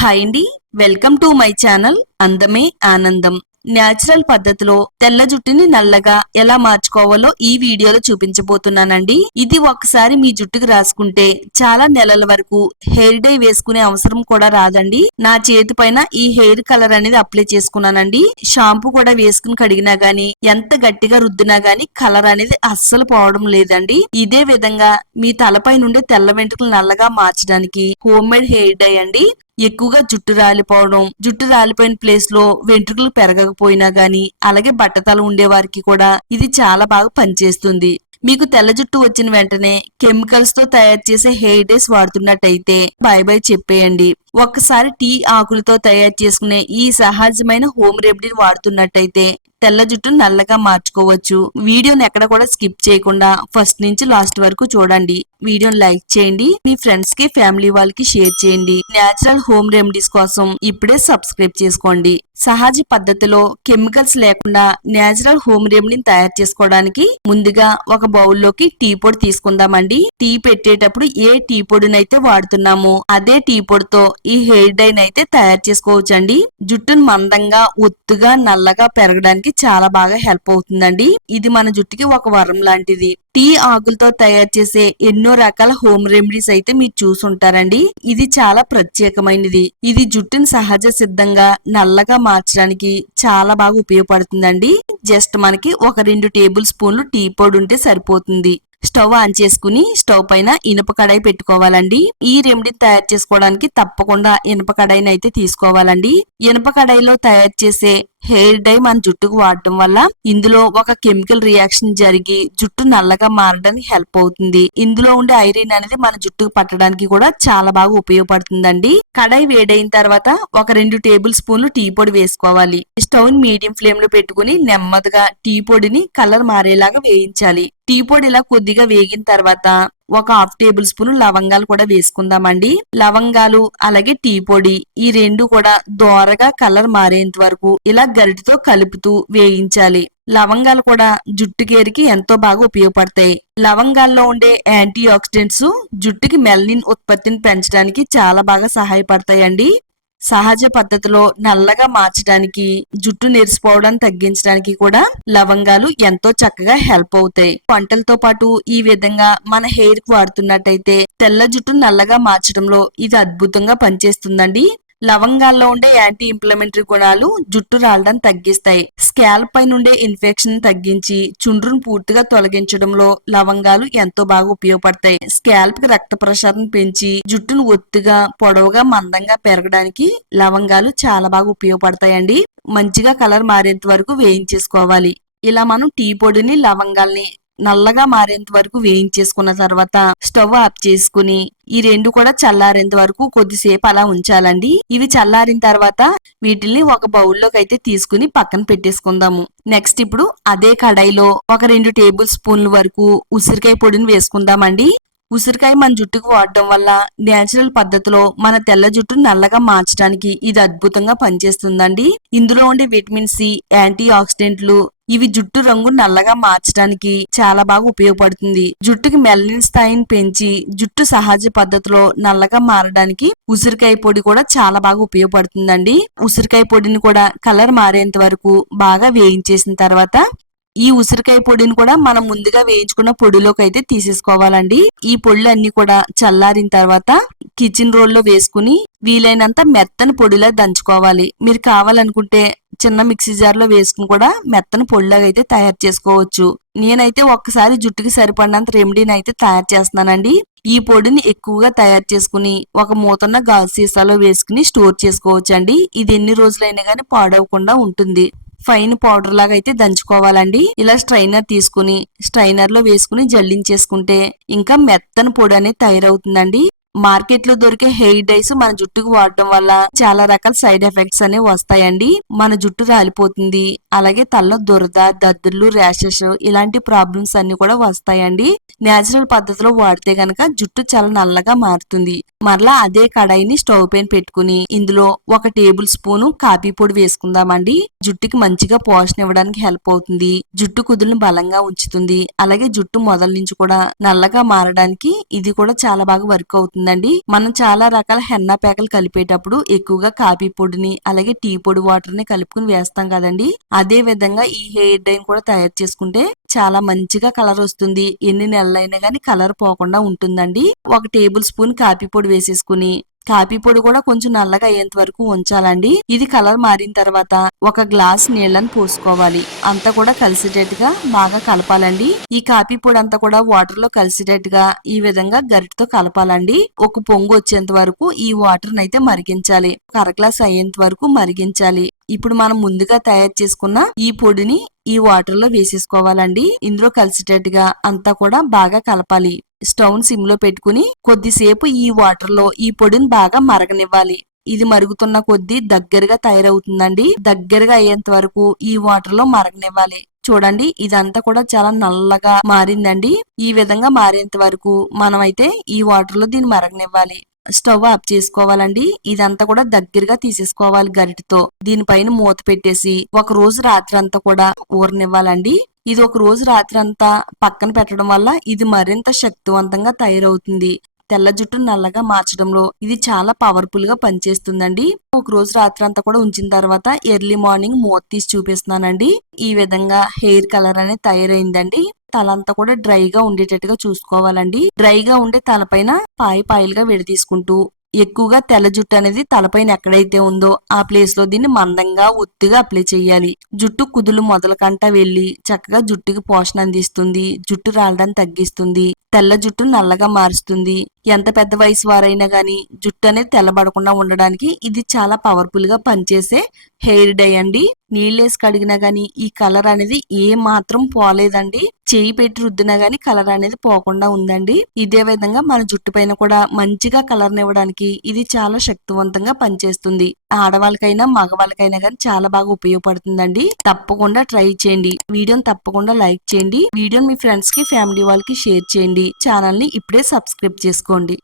Hi అండి, welcome to my channel అందమే ఆనందం. న్యాచురల్ పద్ధతిలో తెల్ల జుట్టుని నల్లగా ఎలా మార్చుకోవాలో ఈ వీడియోలో చూపించబోతున్నానండి. ఇది ఒక్కసారి మీ జుట్టుకి రాసుకుంటే చాలా నెలల వరకు హెయిర్ డై వేసుకునే అవసరం కూడా రాదండి. నా చేతి పైన ఈ హెయిర్ కలర్ అనేది అప్లై చేసుకున్నానండి. షాంపూ కూడా వేసుకుని కడిగినా గానీ ఎంత గట్టిగా రుద్దినా గానీ కలర్ అనేది అస్సలు పోవడం లేదండి. ఇదే విధంగా మీ తలపై నుండి తెల్ల వెంట్రుకలు నల్లగా మార్చడానికి హోమ్ మేడ్ హెయిర్ డై అండి. ఎక్కువగా జుట్టు రాలిపోవడం, జుట్టు రాలిపోయిన ప్లేస్ లో వెంట్రుకలు పెరగకపోయినా గానీ, అలాగే బట్టతల ఉండే వారికి కూడా ఇది చాలా బాగా పనిచేస్తుంది. మీకు తెల్ల జుట్టు వచ్చిన వెంటనే కెమికల్స్ తో తయారు చేసే హెయిర్ డేస్ వాడుతున్నట్టయితే బై బై చెప్పేయండి. ఒక్కసారి టీ ఆకులతో తయారు చేసుకునే ఈ సహజమైన హోమ్ రెమెడీని వాడుతున్నట్టయితే తెల్ల జుట్టు నల్లగా మార్చుకోవచ్చు. వీడియోని ఎక్కడ కూడా స్కిప్ చేయకుండా ఫస్ట్ నుంచి లాస్ట్ వరకు చూడండి. వీడియోని లైక్ చేయండి, మీ ఫ్రెండ్స్ కి ఫ్యామిలీ వాళ్ళకి షేర్ చేయండి. న్యాచురల్ హోమ్ రెమెడీస్ కోసం ఇప్పుడే సబ్స్క్రైబ్ చేసుకోండి. సహజ పద్ధతిలో కెమికల్స్ లేకుండా న్యాచురల్ హోమ్ రెమెడీని తయారు చేసుకోవడానికి ముందుగా ఒక బౌల్లోకి టీ పొడి తీసుకుందామండి. టీ పెట్టేటప్పుడు ఏ టీ పొడినైతే వాడుతున్నామో అదే టీ పొడితో ఈ హెయిర్ డైని అయితే తయారు చేసుకోవచ్చండి. జుట్టును మందంగా ఒత్తుగా నల్లగా పెరగడానికి చాలా బాగా హెల్ప్ అవుతుందండి. ఇది మన జుట్టుకి ఒక వరం లాంటిది. టీ ఆకులతో తయారు చేసే ఎన్నో రకాల హోమ్ రెమెడీస్ అయితే మీరు చూసుంటారండి. ఇది చాలా ప్రత్యేకమైనది. ఇది జుట్టుని సహజ సిద్ధంగా నల్లగా మార్చడానికి చాలా బాగా ఉపయోగపడుతుందండి. జస్ట్ మనకి ఒక 2 టేబుల్ స్పూన్లు టీ పొడి ఉంటే సరిపోతుంది. స్టవ్ ఆన్ చేసుకుని స్టవ్ పైన ఇనుప కడాయి పెట్టుకోవాలండి. ఈ రెమెడీ తయారు చేసుకోవడానికి తప్పకుండా ఇనుప కడాయిని అయితే తీసుకోవాలండి. ఇనుప కడాయిలో తయారు చేసే హెయిర్ డై మన జుట్టుకు వాడటం వల్ల ఇందులో ఒక కెమికల్ రియాక్షన్ జరిగి జుట్టు నల్లగా మారడానికి హెల్ప్ అవుతుంది. ఇందులో ఉండే ఐరన్ అనేది మన జుట్టుకు పట్టడానికి కూడా చాలా బాగా ఉపయోగపడుతుందండి. కడాయి వేడైన తర్వాత ఒక 2 టేబుల్ స్పూన్లు టీ పొడి వేసుకోవాలి. స్టవ్ మీడియం ఫ్లేమ్ లో పెట్టుకుని నెమ్మదిగా టీ పొడిని కలర్ మారేలాగా వేయించాలి. టీ పొడి ఇలా కొద్దిగా వేగిన తర్వాత ఒక 1/2 టేబుల్ స్పూన్ లవంగాలు కూడా వేసుకుందామండి. లవంగాలు అలాగే టీ పొడి ఈ రెండు కూడా దోరగా కలర్ మారేంత వరకు ఇలా గరిటతో కలుపుతూ వేయించాలి. లవంగాలు కూడా జుట్టు కేరికి ఎంతో బాగా ఉపయోగపడతాయి. లవంగాల్లో ఉండే యాంటీ ఆక్సిడెంట్స్ జుట్టుకి మెలనిన్ ఉత్పత్తిని పెంచడానికి చాలా బాగా సహాయపడతాయండి. సహజ పద్ధతిలో నల్లగా మార్చడానికి, జుట్టు నెరిసిపోవడాన్ని తగ్గించడానికి కూడా లవంగాలు ఎంతో చక్కగా హెల్ప్ అవుతాయి. వంటలతో పాటు ఈ విధంగా మన హెయిర్ కి వాడుతున్నట్టయితే తెల్ల జుట్టు నల్లగా మార్చడంలో ఇది అద్భుతంగా పనిచేస్తుందండి. లవంగాల్లో ఉండే యాంటీ ఇంప్లమెంటరీ గుణాలు జుట్టు రాలడం తగ్గిస్తాయి. స్కాల్ప్ పై నుండే ఇన్ఫెక్షన్ తగ్గించి చుండ్రును పూర్తిగా తొలగించడంలో లవంగాలు ఎంతో బాగా ఉపయోగపడతాయి. స్కాల్ప్ కి రక్త ప్రసరణ పెంచి జుట్టును ఒత్తుగా పొడవుగా మందంగా పెరగడానికి లవంగాలు చాలా బాగా ఉపయోగపడతాయండి. మంచిగా కలర్ మారేంత వరకు వేయించేసుకోవాలి. ఇలా మనం టీ పొడిని లవంగాల్ని నల్లగా మారేంత వరకు వేయించేసుకున్న తర్వాత స్టవ్ ఆఫ్ చేసుకుని ఈ రెండు కూడా చల్లారేంత వరకు కొద్దిసేపు అలా ఉంచాలండి. ఇవి చల్లారిన తర్వాత వీటిల్ని ఒక బౌల్లోకి అయితే తీసుకుని పక్కన పెట్టేసుకుందాము. నెక్స్ట్ ఇప్పుడు అదే కడాయిలో ఒక 2 టేబుల్ స్పూన్ల వరకు ఉసిరికాయ పొడిని వేసుకుందామండి. ఉసిరికాయ మన జుట్టుకు వాడటం వల్ల నేచురల్ పద్ధతిలో మన తెల్ల జుట్టును నల్లగా మార్చడానికి ఇది అద్భుతంగా పనిచేస్తుందండి. ఇందులో ఉండే విటమిన్ సి, యాంటీ ఆక్సిడెంట్లు ఇవి జుట్టు రంగు నల్లగా మార్చడానికి చాలా బాగా ఉపయోగపడుతుంది. జుట్టుకి మెలనిన్ స్థాయిని పెంచి జుట్టు సహజ పద్ధతిలో నల్లగా మారడానికి ఉసిరికాయ పొడి కూడా చాలా బాగా ఉపయోగపడుతుందండి. ఉసిరికాయ పొడిని కూడా కలర్ మారేంత వరకు బాగా వేయించేసిన తర్వాత ఈ ఉసిరికాయ పొడిని కూడా మనం ముందుగా వేయించుకున్న పొడిలోకి అయితే తీసేసుకోవాలండి. ఈ పొడులు అన్ని కూడా చల్లారిన తర్వాత కిచెన్ రోల్ లో వేసుకుని వీలైనంత మెత్తని పొడిలా దంచుకోవాలి. మీరు కావాలనుకుంటే చిన్న మిక్సీ జార్ లో వేసుకుని కూడా మెత్తని పొడిలాగా అయితే తయారు చేసుకోవచ్చు. నేనైతే ఒక్కసారి జుట్టుకి సరిపడినంత రెమెడీని అయితే తయారు చేస్తున్నానండి. ఈ పొడిని ఎక్కువగా తయారు చేసుకుని ఒక మూతన్న గాజు సీసాలో వేసుకుని స్టోర్ చేసుకోవచ్చు అండి. ఇది ఎన్ని రోజులైనా గానీ పాడవకుండా ఉంటుంది. ఫైన్ పౌడర్ లాగా అయితే దంచుకోవాలండి. ఇలా స్ట్రైనర్ తీసుకుని స్ట్రైనర్ లో వేసుకుని జల్లించేసుకుంటే ఇంకా మెత్తని పొడి అనేది తయారవుతుందండి. మార్కెట్ లో దొరికే హెయిర్ డైస్ మన జుట్టుకు వాడటం వల్ల చాలా రకాల సైడ్ ఎఫెక్ట్స్ అనేవి వస్తాయండి. మన జుట్టు రాలిపోతుంది, అలాగే తలలో దురద, దద్దుర్లు, ర్యాషెస్ ఇలాంటి ప్రాబ్లమ్స్ అన్ని కూడా వస్తాయండి. నేచురల్ పద్ధతిలో వాడితే గనక జుట్టు చాలా నల్లగా మారుతుంది. మరలా అదే కడాయిని స్టవ్ పైన పెట్టుకుని ఇందులో ఒక టేబుల్ స్పూను కాఫీ పొడి వేసుకుందామండి. జుట్టుకి మంచిగా పోషణ ఇవ్వడానికి హెల్ప్ అవుతుంది. జుట్టు కుదులను బలంగా ఉంచుతుంది. అలాగే జుట్టు మొదల నుంచి కూడా నల్లగా మారడానికి ఇది కూడా చాలా బాగా వర్క్ అవుతుంది. అవుతుందండి. మనం చాలా రకాల హెన్నా ప్యాకులు కలిపేటప్పుడు ఎక్కువగా కాఫీ పొడిని అలాగే టీ పొడి వాటర్ ని కలుపుకుని వేస్తాం కదండి. అదే విధంగా ఈ హెయిర్ డై కూడా తయారు చేసుకుంటే చాలా మంచిగా కలర్ వస్తుంది. ఎన్ని నెలలైనా గానీ కలర్ పోకుండా ఉంటుందండి. 1 టేబుల్ స్పూన్ కాఫీ పొడి వేసేసుకుని కాఫీ పొడి కూడా కొంచెం నల్లగా అయ్యేంత వరకు ఉంచాలండి. ఇది కలర్ మారిన తర్వాత 1 గ్లాస్ నీళ్ళని పోసుకోవాలి. అంతా కూడా కలిసేటట్టుగా బాగా కలపాలండి. ఈ కాఫీ పొడి అంతా కూడా వాటర్ లో కలిసేటట్టుగా ఈ విధంగా గరిటతో కలపాలండి. ఒక పొంగు వచ్చేంత వరకు ఈ వాటర్ నైతే మరిగించాలి. 1 గ్లాస్ అయ్యేంత వరకు మరిగించాలి. ఇప్పుడు మనం ముందుగా తయారు చేసుకున్న ఈ పొడిని ఈ వాటర్ లో వేసేసుకోవాలండి. ఇందులో కలిసేటట్టుగా అంతా కూడా బాగా కలపాలి. స్టవ్ సిమ్ లో పెట్టుకుని కొద్దిసేపు ఈ వాటర్ లో ఈ పొడిని బాగా మరగనివ్వాలి. ఇది మరుగుతున్న కొద్దీ దగ్గరగా తయారవుతుందండి. దగ్గరగా అయ్యేంత వరకు ఈ వాటర్ లో మరగనివ్వాలి. చూడండి ఇదంతా కూడా చాలా నల్లగా మారిందండి. ఈ విధంగా మారేంత వరకు మనమైతే ఈ వాటర్ లో దీన్ని మరగనివ్వాలి. స్టవ్ ఆఫ్ చేసుకోవాలండి. ఇదంతా కూడా దగ్గరగా తీసేసుకోవాలి గరిటతో. దీనిపైన మూత పెట్టేసి 1 రోజు రాత్రి అంతా కూడా ఊరనివ్వాలండి. ఇది 1 రోజు రాత్రి అంతా పక్కన పెట్టడం వల్ల ఇది మరింత శక్తివంతంగా తయారవుతుంది. తెల్ల జుట్టు నల్లగా మార్చడంలో ఇది చాలా పవర్ఫుల్ గా పనిచేస్తుందండి. 1 రోజు రాత్రి అంతా కూడా ఉంచిన తర్వాత ఎర్లీ మార్నింగ్ మూత తీసి చూపిస్తున్నానండి. ఈ విధంగా హెయిర్ కలర్ అనేది తయారైందండి. తలంతా కూడా డ్రైగా ఉండేటట్టుగా చూసుకోవాలండి. డ్రైగా ఉండే తలపైన పాయలుగా విడదీసుకుంటూ ఎక్కువగా తెల్ల జుట్టు అనేది తలపైన ఎక్కడైతే ఉందో ఆ ప్లేస్ లో దీన్ని మందంగా ఒత్తుగా అప్లై చేయాలి. జుట్టు కుదులు మొదలకంటా వెళ్లి చక్కగా జుట్టుకి పోషణ అందిస్తుంది. జుట్టు రాలడాన్ని తగ్గిస్తుంది. తెల్ల జుట్టు నల్లగా మారుస్తుంది. ఎంత పెద్ద వయసు వారైనా గానీ జుట్టు అనేది తెల్లబడకుండా ఉండడానికి ఇది చాలా పవర్ఫుల్ గా పనిచేసే హెయిర్ డై అండి. నీళ్ళేసి కడిగినా గానీ ఈ కలర్ అనేది ఏ మాత్రం పోలేదండి. చేయి పెట్టి రుద్దినా గానీ కలర్ అనేది పోకుండా ఉందండి. ఇదే విధంగా మన జుట్టు పైన కూడా మంచిగా కలర్ నివ్వడానికి ఇది చాలా శక్తివంతంగా పనిచేస్తుంది. ఆడవాళ్ళకైనా మగవాళ్ళకైనా గానీ చాలా బాగా ఉపయోగపడుతుందండి. తప్పకుండా ట్రై చేయండి. వీడియోని తప్పకుండా లైక్ చేయండి. వీడియోని మీ ఫ్రెండ్స్ కి ఫ్యామిలీ వాళ్ళకి షేర్ చేయండి. ఛానల్ ని ఇప్పుడే సబ్స్క్రైబ్ చేసుకోండి.